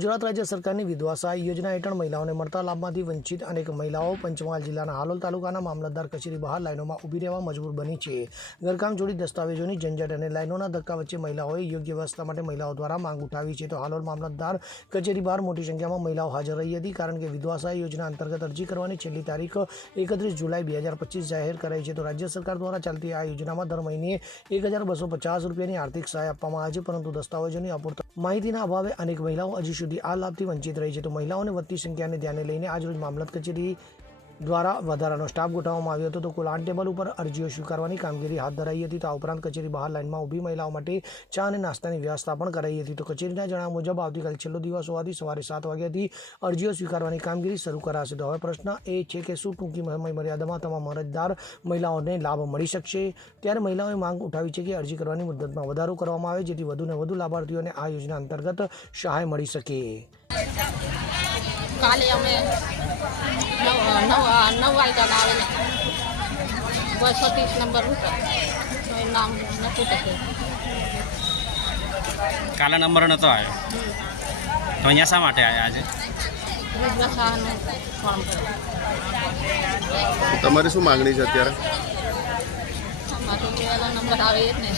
ગુજરાત રાજ્ય સરકારની વિધવા સહાય યોજના હેઠળ મહિલાઓને મળતા લાભમાંથી વંચિત અનેક મહિલાઓ પંચમહાલ જિલ્લાના હાલોલ તાલુકાના મામલતદાર કચેરી બહાર લાઇનોમાં ઊભી રહેવા મજબૂર બની છે. ઘરકામ જોડી દસ્તાવેજોની ઝંઝટ અને લાઇનોના ધક્કા વચ્ચે મહિલાઓએ યોગ્ય વ્યવસ્થા માટે મહિલાઓ દ્વારા માંગ ઉઠાવી છે. તો હાલોલ મામલતદાર કચેરી બહાર મોટી સંખ્યામાં મહિલાઓ હાજર રહી હતી કારણ કે વિધવા સહાય યોજના અંતર્ગત અરજી કરવાની છેલ્લી તારીખ એકત્રીસ જુલાઈ બે હજાર પચીસ જાહેર કરાઈ છે. તો રાજ્ય સરકાર દ્વારા ચાલતી આ યોજનામાં દર મહિને એક હજાર બસો પચાસ રૂપિયાની આર્થિક સહાય આપવામાં આવે છે. પરંતુ દસ્તાવેજોની અપૂરતા માહિતીના અભાવે અનેક મહિલાઓ હજી સુધી આ લાભથી વંચિત રહી છે. તો મહિલાઓને વધતી સંખ્યાને ધ્યાને લઈને આજરોજ મામલત કચેરી દ્વારા વધારાનો સ્ટાફ ગોઠવવામાં આવ્યો હતો તો કુલ આઠ ટેબલ ઉપર અરજીઓ સ્વીકારવાની કામગીરી હાથ ધરાઈ હતી. તો આ ઉપરાંત કચેરી બહાર લાઇનમાં ઊભી મહિલાઓ માટે ચા અને નાસ્તાની વ્યવસ્થા પણ કરાઈ હતી. તો કચેરીના જણાવ્યા મુજબ આવતીકાલ છેલ્લો દિવસ હોવાથી સવારે સાત વાગ્યાથી અરજીઓ સ્વીકારવાની કામગીરી શરૂ કરાશે. તો હવે પ્રશ્ન એ છે કે શું ટૂંકી મર્યાદામાં તમામ અરજદાર મહિલાઓને લાભ મળી શકશે? ત્યારે મહિલાઓએ માંગ ઉઠાવી છે કે અરજી કરવાની મુદ્દતમાં વધારો કરવામાં આવે, જેથી વધુને વધુ લાભાર્થીઓને આ યોજના અંતર્ગત સહાય મળી શકે. કાલે અમે નવ નવ નવ વાગ્યાના આવેલા. બસો ત્રીસ નંબર હતો એ નામ નહોતું થતું કાલે નંબર નહોતો આવ્યો? તો અહીંયા શા માટે આવ્યા આજે? તમારી શું માંગણી છે અત્યારે? નંબર આવે ને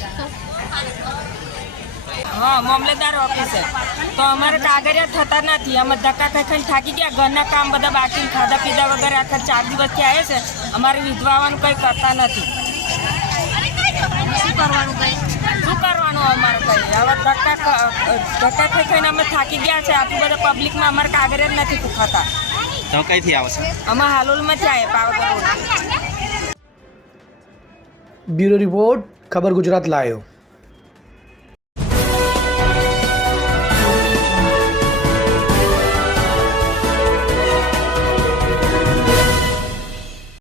હા મામલતદાર ઓફિસે તો અમારે કાગરિયા થતા નથી. અમે ધક્કા ખાઈ ખાઈને થાકી ગયા. ઘરના કામ બધા બાકી. ખાધા પીધા વગર આખા ચાર દિવસથી આવે છે. અમારે વિધવાવાનું કંઈ કરતા નથી. શું કરવાનું શું કરવાનું અમારે કંઈ? હવે ધક્કા ધક્કા ખાઈ ખાઈને અમે થાકી ગયા છે. આટલું બધા પબ્લિકમાં અમારે કાગળિયા જ નથી થતા તમે કઈથી આવશો અમે હાલોલમાંથી આવ્યા પાવાગઢ રોડ બ્યુરો રિપોર્ટ ખબર ગુજરાત લાયો.